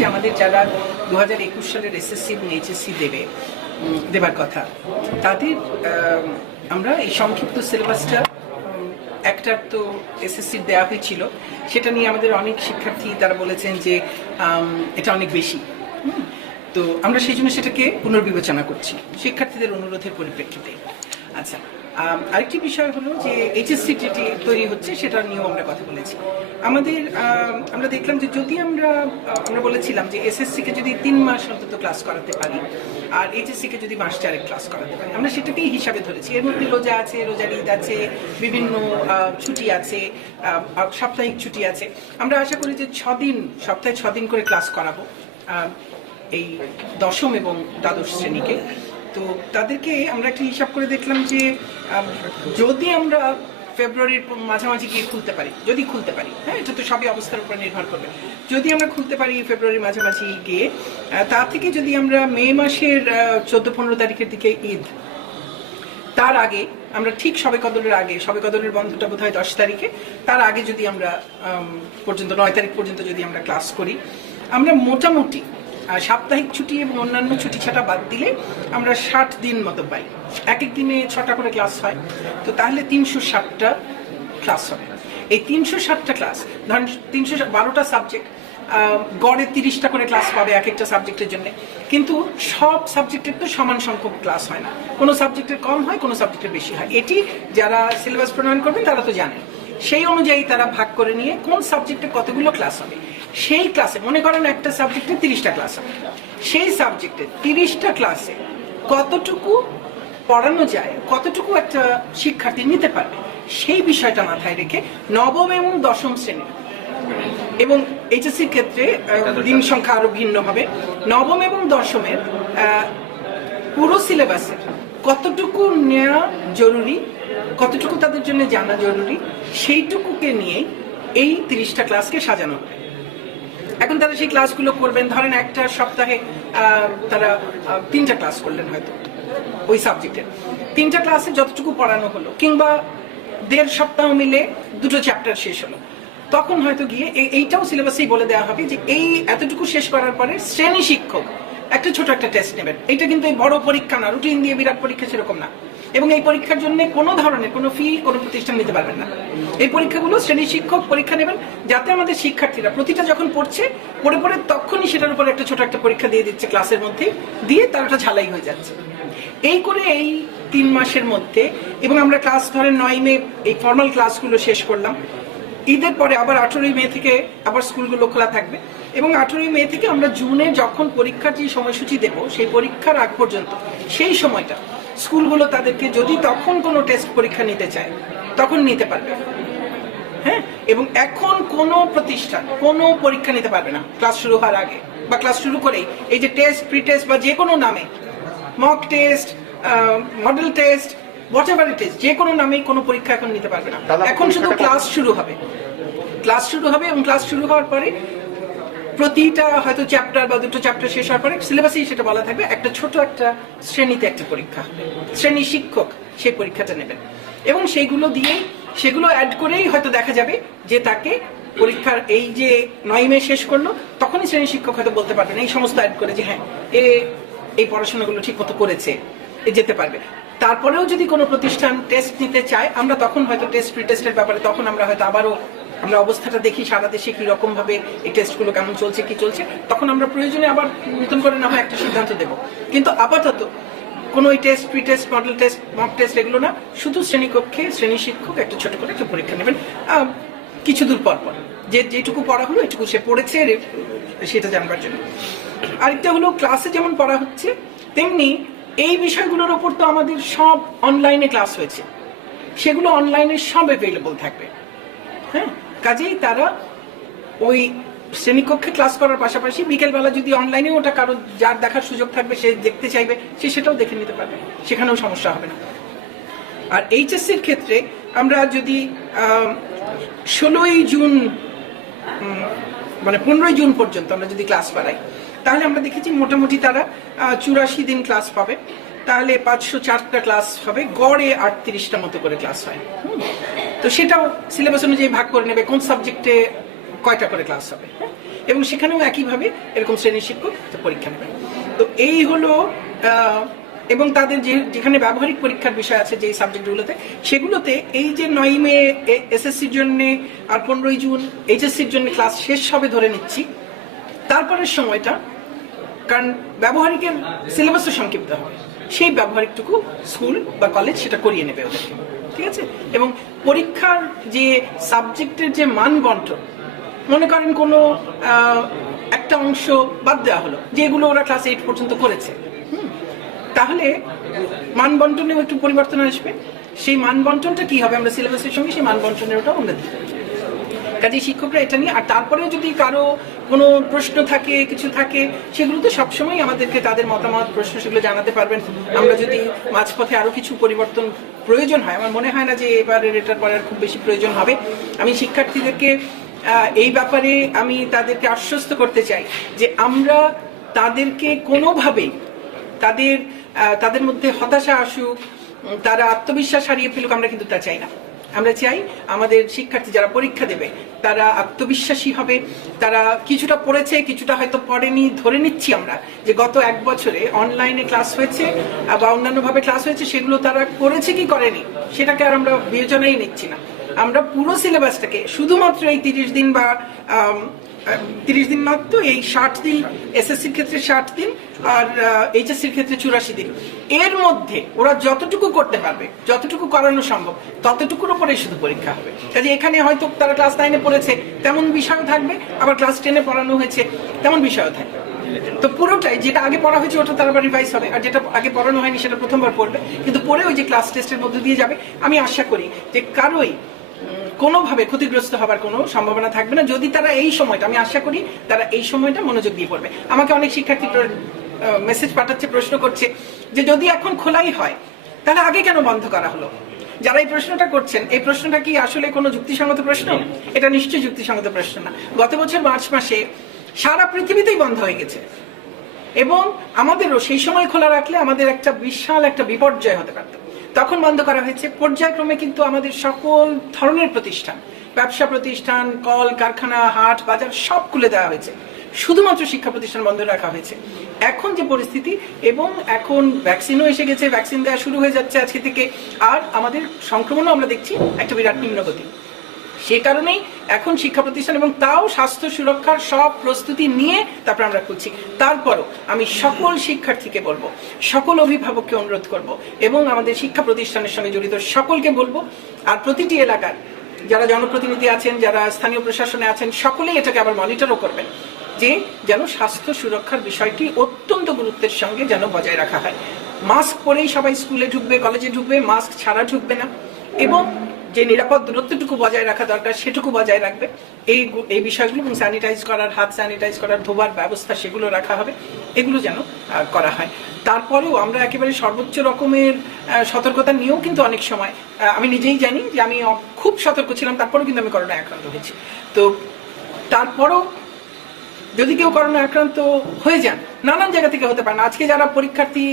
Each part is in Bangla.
যে আমাদের যারা 2021 সালের এসএসসি এবং এইচএসসি দেবার কথা তাদের আমরা এই সংক্ষিপ্ত সিলেবাসটা একটা তো এসএসসির দেওয়া হয়েছিল, সেটা নিয়ে আমাদের অনেক শিক্ষার্থী তারা বলেছেন যে এটা অনেক বেশি। তো আমরা সেই জন্য সেটাকে পুনর্বিবেচনা করছি শিক্ষার্থীদের অনুরোধের পরিপ্রেক্ষিতে। আচ্ছা, আরেকটি বিষয় হলো যে এইচএসসি যেটি তৈরি হচ্ছে সেটা নিয়েও আমরা কথা বলেছি। আমরা দেখলাম যে যদি আমরা বলেছিলাম যে এসএসসি কে যদি 3 মাস অন্তত ক্লাস করাতে পারি আর এইচএসসি কে যদি মাস 4 ক্লাস করাতে পারি, আমরা সেটাকেই হিসাবে ধরেছি। এর মধ্যে রোজা আছে, রোজার ঈদ আছে, বিভিন্ন ছুটি আছে, সাপ্তাহিক ছুটি আছে। আমরা আশা করি যে সপ্তাহে 6 দিন করে ক্লাস করাবো এই দশম এবং দ্বাদশ শ্রেণীকে। তো তাদেরকে আমরা একটা হিসাব করে দেখলাম যে যদি আমরা ফেব্রুয়ারির মাঝামাঝি গিয়ে খুলতে পারি, যদি খুলতে পারি, হ্যাঁ, এটা তো সবই অবস্থার উপর নির্ভর করবে, যদি আমরা খুলতে পারি ফেব্রুয়ারির মাঝামাঝি গিয়ে, তা থেকে যদি আমরা মে মাসের 14-15 তারিখের দিকে ঈদ, তার আগে আমরা ঠিক শবে কদরের আগে, শবে কদরের বন্ধটা বোধ হয় 10 তারিখে, তার আগে যদি আমরা পর্যন্ত 9 তারিখ পর্যন্ত যদি আমরা ক্লাস করি, আমরা মোটামুটি সাপ্তাহিক ছুটি এবং অন্যান্য ছুটি ছাটা বাদ দিলে আমরা 60 দিন মতো পাই। এক এক দিনে 6টা করে ক্লাস হয়, তো তাহলে 360টা ক্লাস হবে। এই 360টা ক্লাস, ধরেন 312টা সাবজেক্ট, গড়ে 30টা করে ক্লাস পাবে এক একটা সাবজেক্টের জন্য। কিন্তু সব সাবজেক্টের তো সমান সংখ্যক ক্লাস হয় না, কোনো সাবজেক্টের কম হয়, কোনো সাবজেক্টের বেশি হয়। এটি যারা সিলেবাস প্রণয়ন করবেন তারা তো জানেন। সেই অনুযায়ী তারা ভাগ করে নিয়ে কোন সাবজেক্টে কতগুলো ক্লাস হবে, সেই ক্লাসে মনে করেন একটা সাবজেক্টে 30টা ক্লাস হবে, সেই সাবজেক্টে 30টা ক্লাসে কতটুকু পড়ানো যায়, কতটুকু একটা শিক্ষার্থী নিতে পারবে, সেই বিষয়টা মাথায় রেখে নবম এবং দশম শ্রেণী এবং এইচএসসির ক্ষেত্রে দিন সংখ্যা আরো ভিন্ন হবে। নবম এবং দশমের পুরো সিলেবাসের কতটুকু নেওয়া জরুরি, কতটুকু তাদের জন্য জানা জরুরি, সেইটুকুকে নিয়ে এই 30টা ক্লাসকে সাজানো হবে। এখন তারা সেই ক্লাসগুলো করবেন, ধরেন একটা সপ্তাহে তারা 3টা ক্লাস করলেন, হয়তো ওই সাবজেক্টের 3টা ক্লাসে যতটুকু পড়ানো হলো, কিংবা 1.5 সপ্তাহ মিলে 2টো চ্যাপ্টার শেষ হলো, তখন হয়তো গিয়ে এইটাও সিলেবাসেই বলে দেওয়া হবে যে এই এতটুকু শেষ করার পরে শ্রেণী শিক্ষক একটা ছোট একটা টেস্ট নেবেন। এটা কিন্তু এই বড় পরীক্ষা না, রুটিন দিয়ে বিরাট পরীক্ষা সেরকম না, এবং এই পরীক্ষার জন্য কোনো ধরনের কোনো ফি কোনো প্রতিষ্ঠান নিতে পারবেন না। এই পরীক্ষাগুলো শ্রেণী শিক্ষক পরীক্ষা নেবেন, যাতে আমাদের শিক্ষার্থীরা প্রতিটা যখন পড়ছে পড়ে তখনই সেটার উপর একটা ছোট একটা পরীক্ষা দিয়ে দিচ্ছে ক্লাসের মধ্যে, দিয়ে তার একটা ঝালাই হয়ে যাচ্ছে। এই করে এই 3 মাসের মধ্যে, এবং আমরা ক্লাস ধরেন 9 মে এই ফর্মাল ক্লাসগুলো শেষ করলাম, ঈদের পরে আবার 18 মে থেকে আবার স্কুলগুলো খোলা থাকবে, এবং 18 মে থেকে আমরা জুনে যখন পরীক্ষার যে সময়সূচি দেব, সেই পরীক্ষার আগ পর্যন্ত সেই সময়টা স্কুলগুলো তাদেরকে যদি তখন কোনো টেস্ট পরীক্ষা নিতে চায় তখন নিতে পারবে, হ্যাঁ। এবং এখন কোনো প্রতিষ্ঠান কোনো পরীক্ষা নিতে পারবে না ক্লাস শুরু হওয়ার আগে বা ক্লাস শুরু করেই। এই যে টেস্ট, প্রি টেস্ট বা যে কোনো নামে, mock test, model test, whatever it is, যে কোনো নামেই কোনো পরীক্ষা এখন নিতে পারবে না। এখন শুধু ক্লাস শুরু হবে, এবং ক্লাস শুরু হওয়ার পরে প্রতিটা হয়তো চ্যাপ্টার বা 2টো চ্যাপ্টার শেষ হওয়ার পরে সিলেবাসেই সেটা বলা থাকবে, একটা ছোট একটা শ্রেণীতে একটা পরীক্ষা, শ্রেণী শিক্ষক সেই পরীক্ষাটা নেবেন, এবং সেইগুলো দিয়েই সেগুলো অ্যাড করেই হয়তো দেখা যাবে যে তাকে পরীক্ষার এই যে 9 মে শেষ করলো, তখনই শ্রেণী শিক্ষক হয়তো বলতে পারবেন এই সমস্ত অ্যাড করে যে হ্যাঁ এই পড়াশোনাগুলো ঠিক মতো করেছে, যেতে পারবে। তারপরেও যদি কোনো প্রতিষ্ঠান টেস্ট নিতে চায়, আমরা তখন হয়তো টেস্ট, প্রি টেস্টের ব্যাপারে তখন আমরা হয়তো আবারও আমরা অবস্থাটা দেখি সারা দেশে কি রকম ভাবে এই টেস্টগুলো কেমন চলছে, কি চলছে, তখন আমরা প্রয়োজনে আবার নতুন করে না হয় একটা সিদ্ধান্ত দেব। কিন্তু আপাতত কোনো ওই test, pre test, model test, mock test এগুলো না, শুধু শ্রেণীকক্ষে শ্রেণী শিক্ষক একটা ছোট করে একটা পরীক্ষা নেবেন কিছু দূর পর পর, যেটুকু পড়া হলো এটুকু সে পড়েছে সেটা জানবার জন্য। আরেকটা হলো ক্লাসে যেমন পড়া হচ্ছে তেমনি এই বিষয়গুলোর ওপর তো আমাদের সব অনলাইনে ক্লাস হয়েছে, সেগুলো অনলাইনে সব অ্যাভেলেবল থাকবে, হ্যাঁ। কাজেই তারা ওই শ্রেণীকক্ষে ক্লাস করার পাশাপাশি বিকেলবেলা যদি অনলাইনে ওটা কারো যার দেখার সুযোগ থাকবে, সে দেখতে চাইবে, সে সেটাও দেখে নিতে পারবে, সেখানেও সমস্যা হবে না। আর এইচএসসির ক্ষেত্রে আমরা যদি 16ই জুন মানে 15ই জুন পর্যন্ত আমরা যদি ক্লাস বাড়াই, তাহলে আমরা দেখেছি মোটামুটি তারা 84 দিন ক্লাস পাবে, তাহলে 504টা ক্লাস হবে, গড়ে 38টা মতো করে ক্লাস হয়। তো সেটাও সিলেবাস অনুযায়ী ভাগ করে নেবে কোন সাবজেক্টে কয়টা করে ক্লাস হবে। এবং সেখানেও একইভাবে এরকম শ্রেণী শিক্ষক পরীক্ষা নেবে। তো এই হলো এবং তাদের যেখানে ব্যবহারিক পরীক্ষার বিষয় আছে যে সাবজেক্টগুলোতে, সেগুলোতে এই যে 9 মে এসএসসির জন্য আর 15 জুন এইচএসসির জন্য ক্লাস শেষ হবে ধরে নিচ্ছি, তারপরের সময়টা, কারণ ব্যবহারিকের সিলেবাসও সংক্ষিপ্ত হবে, সেই ব্যবহারিকটুকু স্কুল বা কলেজ সেটা করিয়ে নেবে ওদেরকে, ঠিক আছে। এবং পরীক্ষার যে সাবজেক্টের যে মান বন্টন, মনে করেন কোনো একটা অংশ বাদ দেওয়া হলো যেগুলো ওরা ক্লাস 8 পর্যন্ত করেছে, তাহলে মান বন্টনেও একটু পরিবর্তন আসবে। সেই মান বন্টনটা কি হবে, আমরা সিলেবাসের সঙ্গে সেই মান বন্টনের ওটা আমরা দিই। কাজে শিক্ষকরা এটা নিয়ে, আর তারপরে যদি কারো কোনো প্রশ্ন থাকে, কিছু থাকে, সেগুলো তো সবসময় আমাদেরকে তাদের মতামত, প্রশ্ন সেগুলো জানাতে পারবেন। আমরা যদি মাঝপথে আরো কিছু পরিবর্তন প্রয়োজন হয়, আমার মনে হয় না যে এবারের এটার পরে খুব বেশি প্রয়োজন হবে। আমি শিক্ষার্থীদেরকে এই ব্যাপারে আমি তাদেরকে আশ্বস্ত করতে চাই যে আমরা তাদেরকে কোনোভাবেই তাদের মধ্যে হতাশা আসুক, তারা আত্মবিশ্বাস হারিয়ে ফেলুক, আমরা কিন্তু তা চাই না। আমরা চাই আমাদের শিক্ষার্থী যারা পরীক্ষা দেবে তারা আত্মবিশ্বাসী হবে, তারা কিছুটা পড়েছে, কিছুটা হয়তো পড়েনি। ধরে নিচ্ছি আমরা যে গত 1 বছরে অনলাইনে ক্লাস হয়েছে বা অন্যান্যভাবে ক্লাস হয়েছে, সেগুলো তারা করেছে কি করেনি সেটাকে আর আমরা বিবেচনাই নিচ্ছি না। আমরা পুরো সিলেবাসটাকে শুধুমাত্র এই 30 দিন বা 30 দিন মাত্র, এই 60 দিন এসএসসির ক্ষেত্রে 60 দিন আর এইচএসসির ক্ষেত্রে 84 দিন, এর মধ্যে ওরা যতটুকু করতে পারবে, যতটুকু করানো সম্ভব, ততটুকুর উপরে শুধু পরীক্ষা হবে। কাজে এখানে হয়তো তারা ক্লাস 9 এ পড়েছে তেমন বিষয় থাকবে, আবার ক্লাস 10 এ পড়ানো হয়েছে তেমন বিষয় থাকবে। তো পুরোটাই যেটা আগে পড়া হয়েছে ওটা তারা রিভাইজ হবে, আর যেটা আগে পড়ানো হয়নি সেটা প্রথমবার পড়বে, কিন্তু পরে ওই যে ক্লাস টেস্টের মধ্যে দিয়ে যাবে। আমি আশা করি যে কারোই কোনোভাবে ক্ষতিগ্রস্ত হবার কোনো সম্ভাবনা থাকবে না যদি তারা এই সময়টা, আমি আশা করি তারা এই সময়টা মনোযোগ দিয়ে পড়বে। আমাকে অনেক শিক্ষার্থী মেসেজ পাঠাচ্ছে, প্রশ্ন করছে যে যদি এখন খোলাই হয় তাহলে আগে কেন বন্ধ করা হলো। যারা এই প্রশ্নটা করছেন, এই প্রশ্নটা কি আসলে কোনো যুক্তিসঙ্গত প্রশ্ন? এটা নিশ্চয়ই যুক্তিসঙ্গত প্রশ্ন না। গত বছর মার্চ মাসে সারা পৃথিবীতেই বন্ধ হয়ে গেছে, এবং আমাদেরও সেই সময় খোলা রাখলে আমাদের একটা বিশাল একটা বিপর্যয় হতে পারত। তখন বন্ধ করা হয়েছে। পর্যায়ক্রমে কিন্তু আমাদের সকল ধরনের প্রতিষ্ঠান, ব্যবসা প্রতিষ্ঠান, কল কারখানা, হাট বাজার সব খুলে দেওয়া হয়েছে, শুধুমাত্র শিক্ষা প্রতিষ্ঠান বন্ধ রাখা হয়েছে। এখন যে পরিস্থিতি, এবং এখন ভ্যাকসিনও এসে গেছে, ভ্যাকসিন দেওয়া শুরু হয়ে যাচ্ছে আজকে থেকে, আর আমাদের সংক্রমণও আমরা দেখছি একটা বিরাট নিম্নগতি। সে কারণেই এখন শিক্ষা প্রতিষ্ঠান, এবং তাও স্বাস্থ্য সুরক্ষার সব প্রস্তুতি নিয়ে তারপর আমরা করছি। তারপরও আমি সকল শিক্ষার্থীকে বলবো, সকল অভিভাবককে অনুরোধ করব, এবং আমাদের শিক্ষা প্রতিষ্ঠানের সঙ্গে জড়িত সকলকে বলবো, আর প্রতিটি এলাকার যারা জনপ্রতিনিধি আছেন, যারা স্থানীয় প্রশাসনে আছেন, সকলেই এটাকে আবার মনিটরও করবেন যে যেন স্বাস্থ্য সুরক্ষার বিষয়টি অত্যন্ত গুরুত্বের সঙ্গে যেন বজায় রাখা হয়। মাস্ক পরেই সবাই স্কুলে ঢুকবে, কলেজে ঢুকবে, মাস্ক ছাড়া ঢুকবে না, এবং যে নিরাপদ দূরত্বটুকু বজায় রাখা দরকার সেটুকু বজায় রাখবে। এই বিষয়গুলো, এবং স্যানিটাইজ করার, হাত স্যানিটাইজ করার, ধোবার ব্যবস্থা সেগুলো রাখা হবে, এগুলো যেন করা হয়। তারপরেও আমরা একেবারে সর্বোচ্চ রকমের সতর্কতা নিয়েও কিন্তু অনেক সময়, আমি নিজেই জানি যে আমি খুব সতর্ক ছিলাম, তারপরেও কিন্তু আমি করোনা আক্রান্ত হয়েছি। তো তারপরও যদি কেউ করোনা আক্রান্ত হয়ে যান, নানান জায়গা থেকে হতে পারে না। আজকে যারা পরীক্ষার্থী,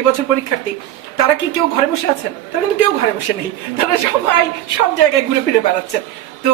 এবছর পরীক্ষার্থী, তারা কি কেউ ঘরে বসে আছেন? তারা কিন্তু কেউ ঘরে বসে নেই, তারা সবাই সব জায়গায় ঘুরে ফিরে বেড়াচ্ছেন। তো